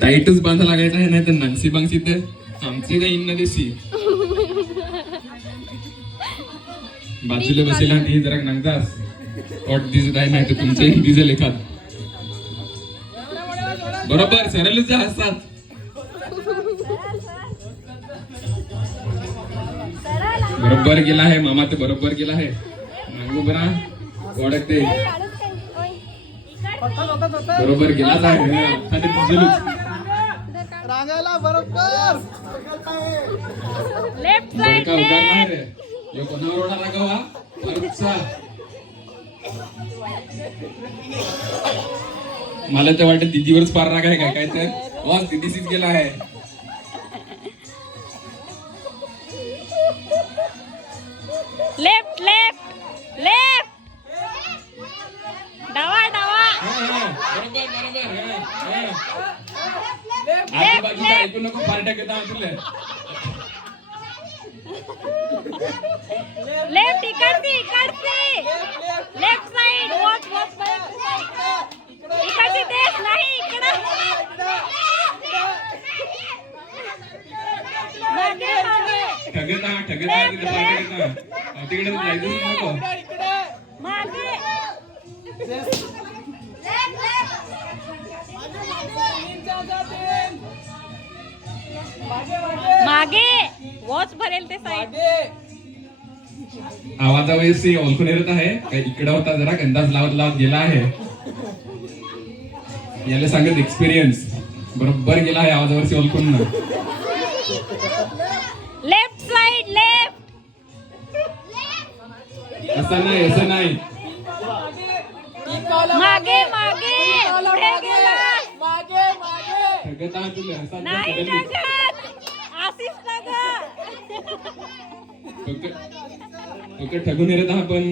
टाईटच बांधा लागायचा आहे, नाही तर नंगसी बांगसी तर आमचे काही इन देशी बाजूला बसेला ती जरा नंगदास ओट दिसत आहे, नाही तर तुमचे दिसेल एखाद. बरोबर सरळच जा असतात. बरोबर गेला आहे मामा, ते बरोबर गेला आहे. नांगू बरा ओळखते बरोबर गेलाच आहे. रांगायला बरोबर लेफ्ट साइड उगार रे यो कोणावर ओढा लागावा फारुखचा. मला तर वाटत दीदीवरच पार राग आहे काय तर बॉस दीदीशीच गेला आहे. लेफ्ट लेफ्ट लेफ्ट डावा डावा बरोबर बरोबर. आजूबाजूला ऐकू नको पार्ट्या घेता तुला. लेफ्ट इकडची इकडची लेफ्ट साइड वॉच वॉच इकडची तेच नाही इकडं मागे मागे ठगता ठगता तिथे पार्ट्या घेता तिकडे जायचं नको. मागे मागे वॉच भरेल ते साइड. आवाजावेळेस ओळखून येत आहे काय इकडं होता जरा अंदाज लावत लावत गेला आहे. याला सांगत एक्सपिरियन्स बरोबर गेला आहे आवाजावरची ओळखून ना. लेफ्ट साइड लेफ्ट असं नाही असं नाही. मागे मागे पुढे गेला ठगत आहे तुला असं नाही ठगत आशिष फक्त ठगून येत आपण.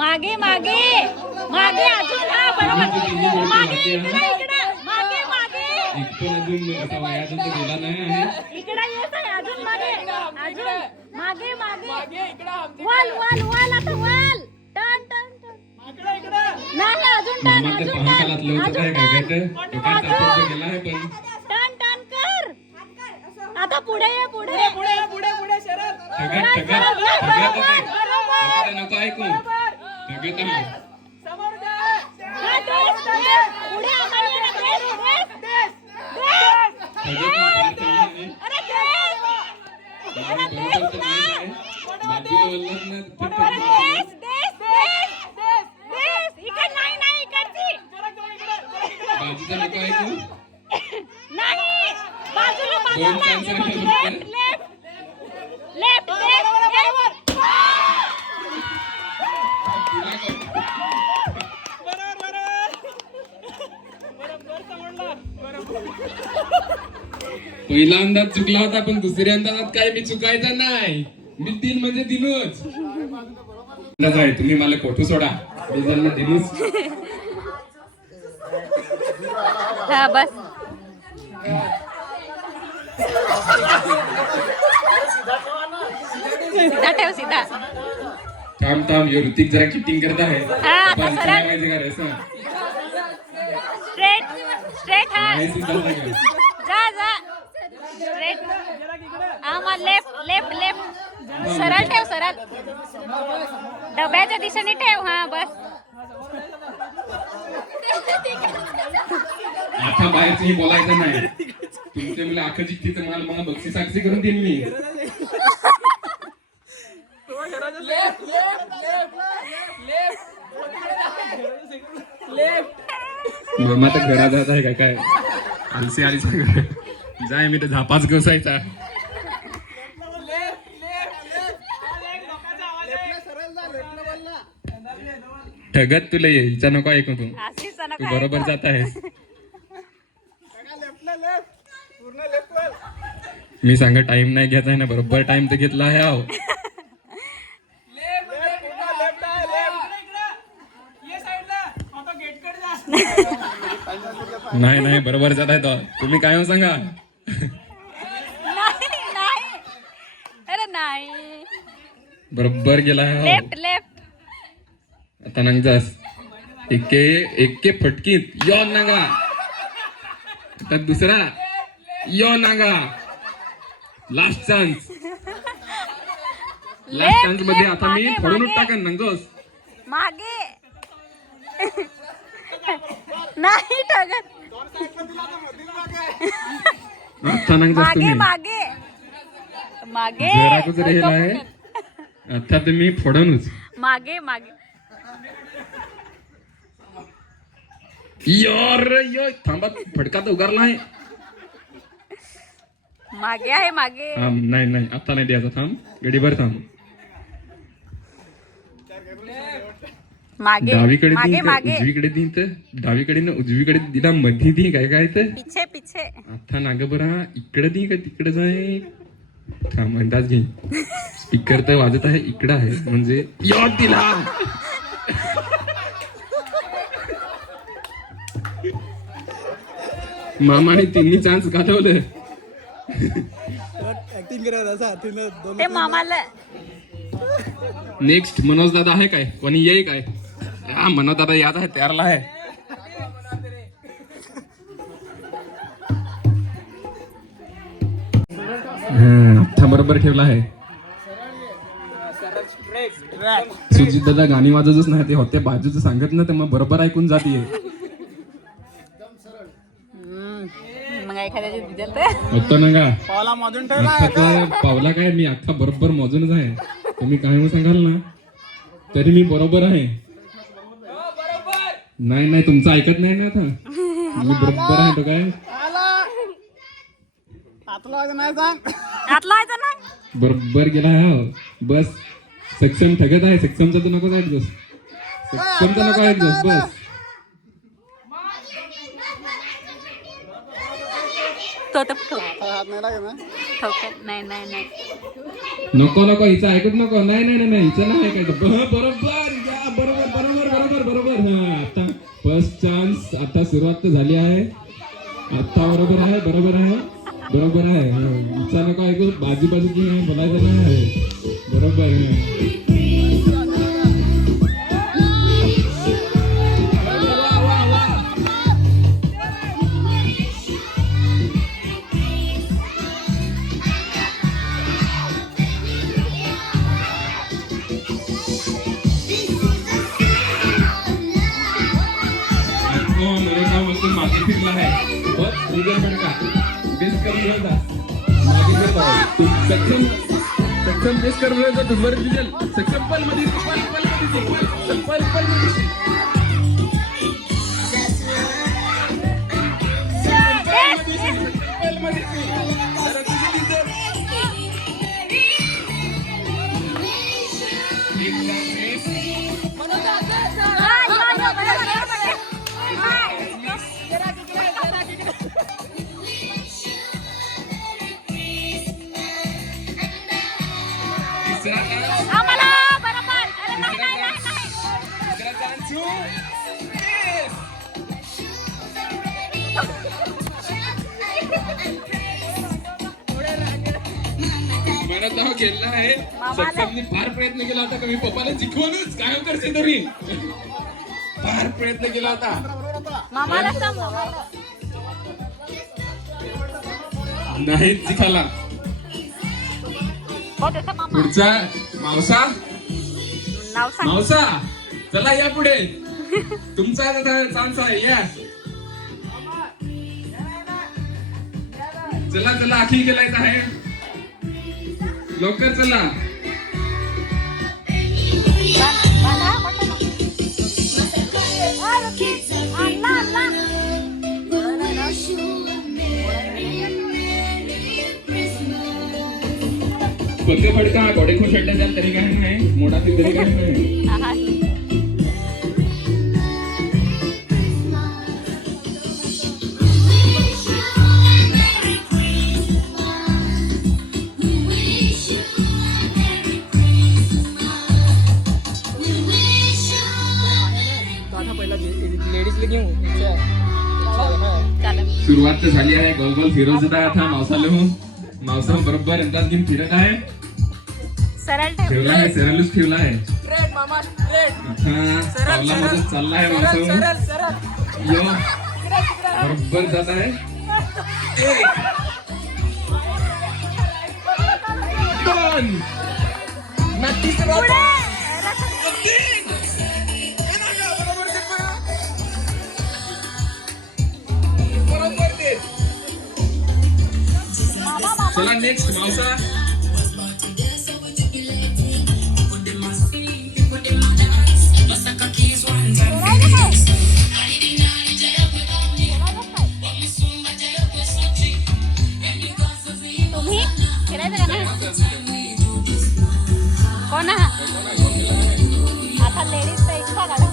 मागे मागे मागे अजून हा बरोबर मागे इकडे इकडे मागे मागे इकडून अजून असा वया अजून तर गेला नाही आहे. इकडे येत आहे अजून मागे अजून मागे मागे वाल वाल वाल आता वाल टन टन टन नाही अजून टन मामा तर अजून पहाकालात लवकर आहे काय काय तर काय तात्पर्य गेला आहे पण टन टन कर आता पुढे ये पुढे ठगत ठगत ठगत नको ऐकू ठगत आहे. हा, तेच, तेच. पुढे आता ये रे, तेच, तेच, तेच. ठगत नाही, पार केलं नाही. अरे तेच. बाबा बरोबर तर नाही आहे. बाजूला वळलाच नाही तर अरे तेच, तेच, तेच, तेच. इकड नाही नाही इकडची बाजूचा नको ऐकू. नाही बाजूला दोन चान्स आहे बाजूला फक्त. लेफ्ट लेफ्ट लेफ्ट तुला काय? पहिला अंदाज चुकला होता पण दुसऱ्या अंदाजात काय मी चुकायचा नाही. मी दिल म्हणजे दिलोच. अंदाज आहे तुम्ही मला कोठू सोडा रिझल्ट दिलीच. हा बस सीधा ठेव सीधा. थांब थांब यो ऋतिक जरा चिटिंग करत आहे. हा, आता बस, सरळ. माहिती का रे, असं. स्ट्रेट स्ट्रेट हा नाही सिद्धांत नाही. जा जा स्ट्रेट हा लेफ्ट लेफ्ट लेफ्ट सरळ ठेव सरळ डब्याच्या दिशेने ठेव. हा बस आता बाहेरच बोलायचं नाही. तुमच्या मुलं आखं जिंकती तर मला बक्षीस साक्षी करून देईन मी. मामा तर घरात जात आहे काय आलसी आली जाय मी तर झापाच घसायचा. ठगत तुला हिचा नको ऐकू तू. तू बरोबर जात आहे. मी सांग टाइम नाही घ्यायचा आहे ना बरोबर टाइम तर घेतला आहे. आहो नाही नाही बरोबर जात आहे तो. तुम्ही काय हो सांगा. नाही नाही अरे नाही बरोबर गेला आहे. लेफ्ट लेफ्ट आता नंग जास एके फटकीत यो नागा. आता दुसरा यो नागा. लास्ट चान्स मध्ये आता मी मागे, फोडून मागे. टाकन नंगोस. मागे नाही टाकत. आता नंग जास्त मागे मी मागे मागे जरा कुछ रेल आहे. आता तुम्ही फोडूनच मागे मागे. यो थांबा फडका तर उगारला आहे. मागे आहे मागे. नाही आता नाही द्यायचा. थांब गडीभर थांब. मागे डावीकडे मागे दिन मागे. उजवीकडे दिन तर डावीकडे ना उजवीकडे दिला मध्ये दी काय तर पिछे पिछे. आता नाग बरा इकडे दी का तिकडे जाय. थांब अंदाज घे. स्पीकर तर वाजत आहे इकडं आहे म्हणजे याद दिला. मामाने तिन्ही चान्स घालवलं. ऍक्टिंग करायला असा तिने दोन ते मामाला नेक्स्ट मनोज दादा आहे काय कोणी येई काय. हा मनोज दादा याद आहे तयारला आहे. आता बरोबर ठेवला आहे. सुजित दादा गाणी वाजतच नाही ते होते बाजूच सांगत ना तर मग बरोबर ऐकून जाते. मग एखाद्याची डिझेल तर होतो ना का पावला मधून ठेवला अख्खा पावला काय मी अख्खा बरोबर मोजूनच आहे. तुम्ही काय सांगाल ना तरी मी बरोबर आहे. नाही तुमचं ऐकत नाही ना आता. मी बरोबर आहे तो काय आतला नाही सांग. आतला व्हायचं नाही. बरोबर गेला हा. बस सक्षम ठगत आहे. सक्षमचा तर नको जायच बस. सक्षमचा नको आहे बस बस. तो तर ठोक हात नाही लागत ना. ठोकेल. नाही नको हिचं ऐकत नको. नाही हिचं नाही ऐकायचं. बरोबर या बरोबर. हा आता फर्स्ट चान्स आता सुरुवात तर झाली आहे. आता बरोबर आहे. हिचा नको ऐकू. बाजूची नाही बोलायचं नाही. बरोबर आहे. मागे फिरला आहे बस रिगल फटका बेस करून होता. मागे फिरला सक्षम बेस करून होता. दुसर डिझेल सक्षम पल मध्ये आम्हाला बरोबर. अरे नाही. मला तो खेळला आहे. सक्षमने फार प्रयत्न केला होता कमी पप्पाला जिंकवूनच काय करते तरी फार प्रयत्न केला होता. मामाला सांग मामाला. नाही जिंकाला. हो त्याचा मामा. पुढचा मावसा नाव सांग. मावसा चला या पुढे. तुमचा आता चान्स आहे या. चला अखिल केलायचा आहे. लवकर चला. पत्ते फडका घोडे खुश द्याल तरी काय नाही. मोठा तरी काय नाही. सुरुवात तर झाली आहे. गोल फिरवत आहे आता मावसा बरोबर अंदाज घेऊन फिरत आहे. सरळ ठेवला आहे. सरळच ठेवला आहे. पावलामध्ये चाललाय माणूस यो बरोबर जात आहे दोन चला नेक्स्ट मावसा तुम्ही खेळायचं का नाही कोण आता लेडीज एक्स्ट्रा काढा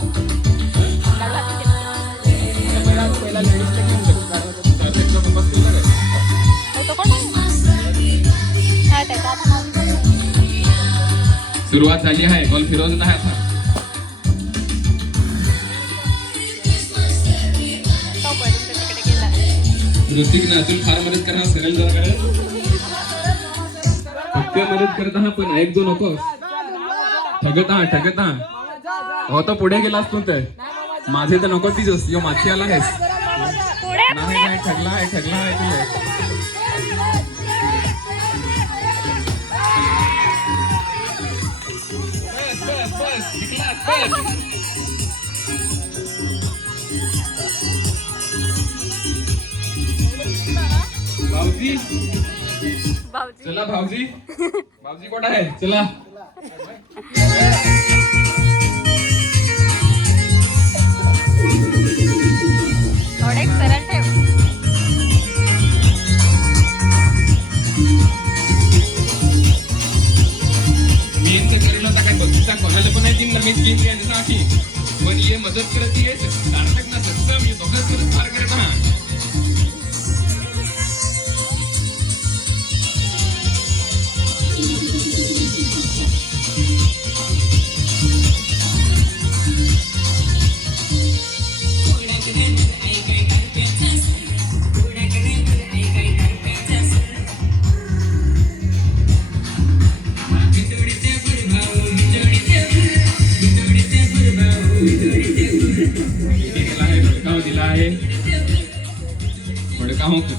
सुरुवात झाली आहे बॉल फिरवत आहे आता ऋतिक ना अजून फार मदत करा सरळ जरा करा फक्त मदत करत हा पण ऐक जो नको ठगत हा हो तर पुढे गेला असतो तर माझे तर नको तीच यो माथी आला आहेस नाही नाही ठगला आहे तुला भाऊजी चला भाऊजी कुठं आहे चला थोडे सरळ ठेव मी यांचं करेल होता काय बघता कोणाला पण आहे ती नवीन गेम घ्यायचं ना की पण ये मदत करत ये सार्थक ना सक्षम ये दोघंच करत फार करत हा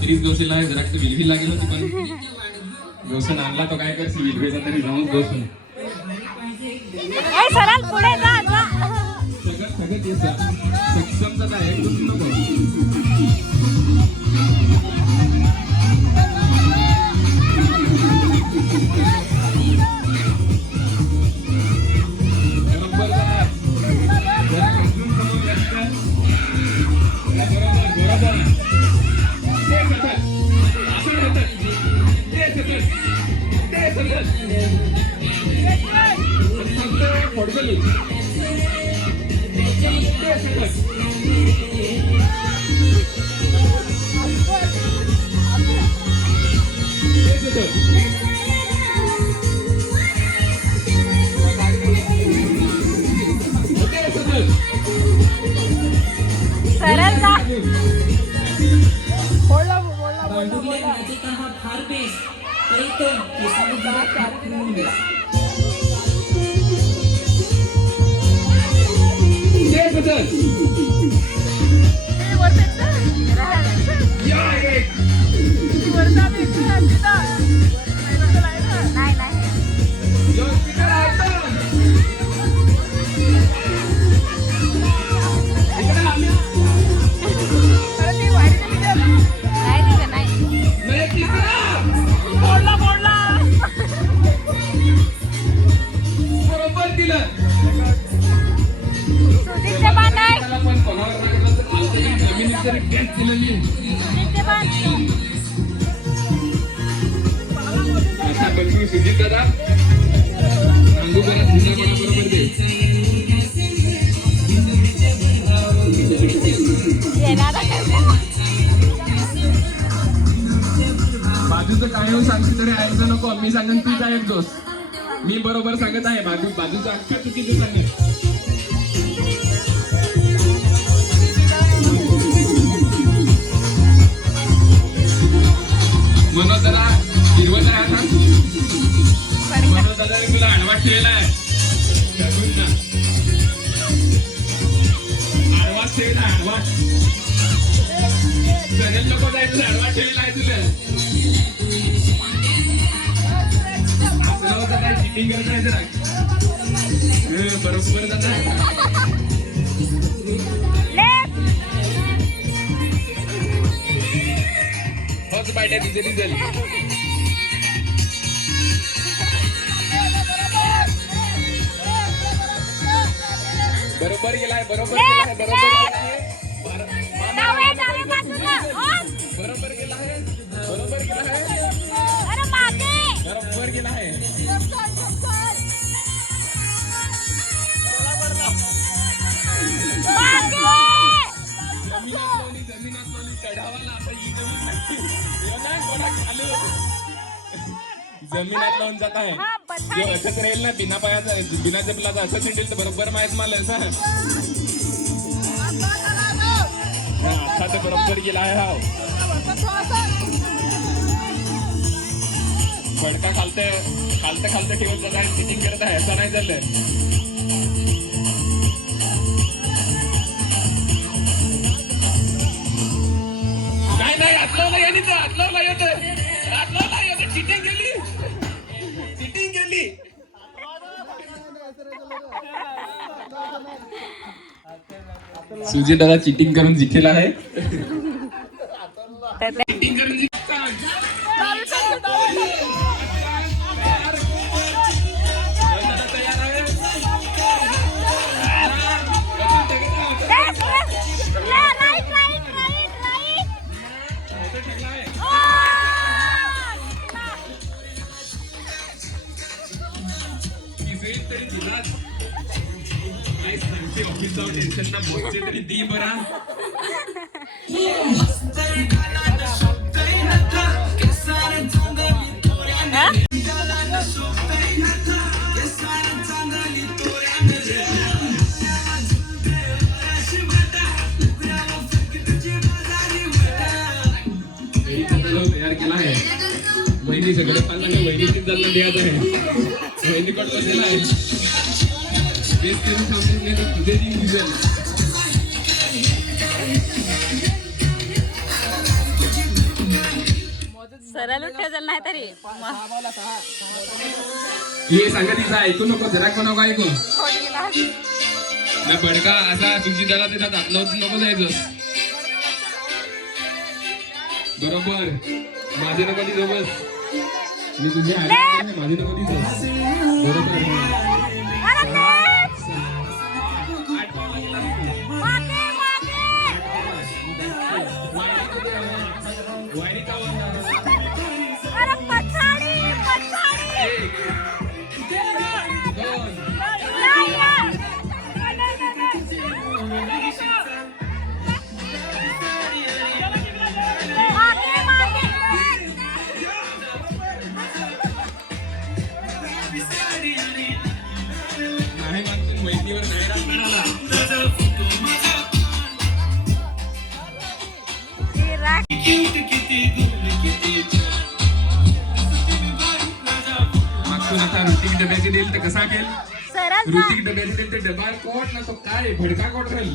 कुत्रीच दोषीला आहे जरा विलवी लागेल होती पण दोषण आणला तो काय करशी विलवेचा तरी जाऊन दोषण सरळ पुढे जा सगळं ये सक्षमचा आहे नको सरळ जा सुजित दादा नांगू बरोबर दे बाजूचं काय सांगते तरी ऐकलं नको मी सांगेन तूच ऐक जोस मी बरोबर सांगत आहे बाजूचं अख्खा चुकीचं सांगत मनोज दादा हिरवत राहा मनोज दादा तुला आडवा ठेवलाय सनेल नको जायचं झाडवा ठेवलेला आहे तुला असं नव्हतं काय चिटिंग करत राहायचं ना बरोबर जात होच पाहिजे तिथे डिझेल बरोबर गेलाय बरोबर गेलाय बरोबर गेला आहे बरोबर गेला आहे बरोबर गेला आहे जमीनात चढावाला आता ही जमीनात लावून जात आहे जो असंच राहील ना बिना पायाचा बिना चपलाचा असंच हिंडेल तर बरोबर माहित मला आता तर बरोबर गेला आहे हा फडका खालतं ठेवत जात आहे सिटिंग करत आहे असं नाही चाललं नाही आतलावला येते चिटिंग गेली सुजी दादा चिटिंग करून जिंकलेला आहे चिटिंग करून ऑफिस जाऊन टेन्शन ना बोलते तरी दी बरा तयार केला आहे वहिनी सगळं पाहिजे वहिनीचीच जाणं द्यायचं आहे वहिनी कट बसलेला आहे बेस करून थांबून गेलं तुझे दिन दिसेल सरळ उठेल नाही तरी हे सांगा तिचं ऐकू नको जरा कोण नको ऐकू ना बडका असा तुझी दादा त्याच्यात आतलाच नको जायचं बरोबर माझे नको ती बस मी तुझी माझी नको ती बरोबर आता ऋतिक डब्याची देईल तर कसा केल ऋतिक डब्याची देईल तर डबा कोट ना तो काय भडका कोट राहील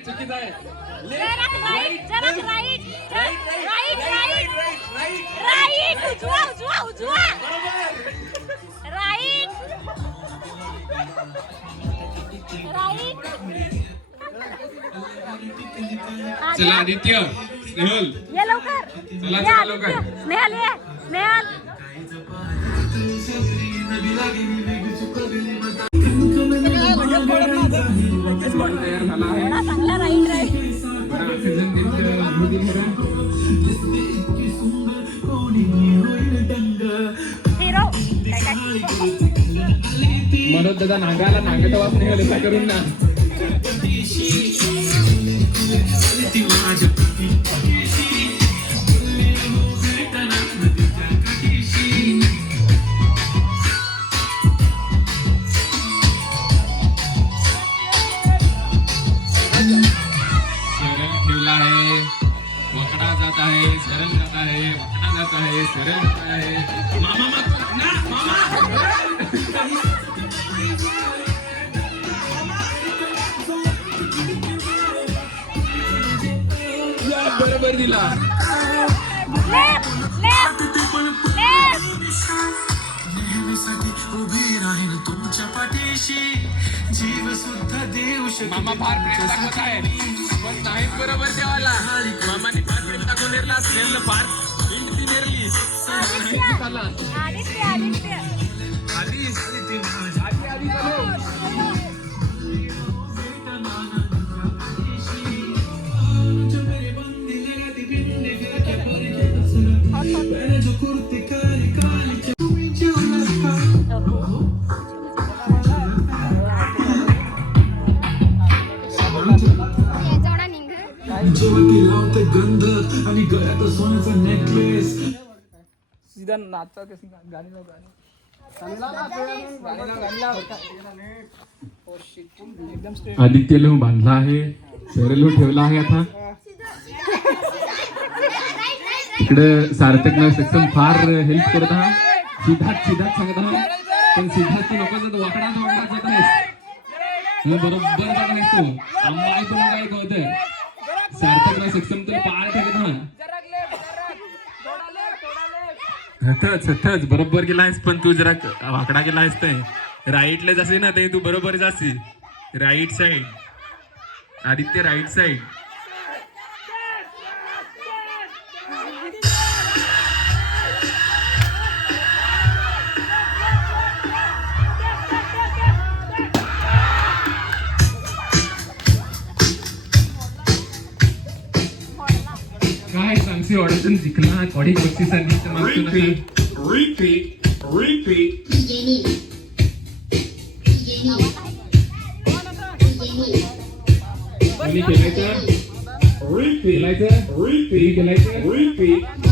चुकीच आहे चला आदित्य स्नेहल ये लवकर चला चला लवकर स्नेहल ये स्नेहल तयार झाला आहे चांगला राईट हिरो मनोज दादा नांगाला नांगट वास निघाले काय करून ना आहे सरळ होत आहे मामा ना मामा या, बरोबर दिला लेफ्ट लेफ्ट लेफ्ट नेहमीसाठी उभी राहीन तुमच्या पाठीशी जीव सुद्धा देऊ मामा फार प्रेम दाखवत आहे पण नाही बरोबर देवाला मामाने फार प्रेम दाखवून नेरला असेल फार हिंड नेरली नाही झाला आदित्य आदित्य आधी आधी आधी चलो लावते गंध आणि गळ्यात सोन्याचा नेकलेस सीधा नाचता कसं गाणी लाव गाणी एकदम स्ट्रेट आदित्यला बांधला आहे सरळ ठेवला आहे आता इकडे सार्थकला सक्षम फार हेल्प करत आहात सिद्धार्थ सांगत आहात पण सिद्धार्थ तू नको जात वाकडा जात आहेस बरोबर जात आहेस तू आम्हाला पण काय कळतंय सार्थकला सक्षम तर पार ठेवत आहात हथच बरोबर गेला आहेस पण तू जरा वाकडा गेला आहेस ते राईटला जासे ना ते तू बरोबर जासी right side Aditya right side काय सांगशी ऑडिशन जिंकला कॉडी बक्षिसांनी repeat केलायचं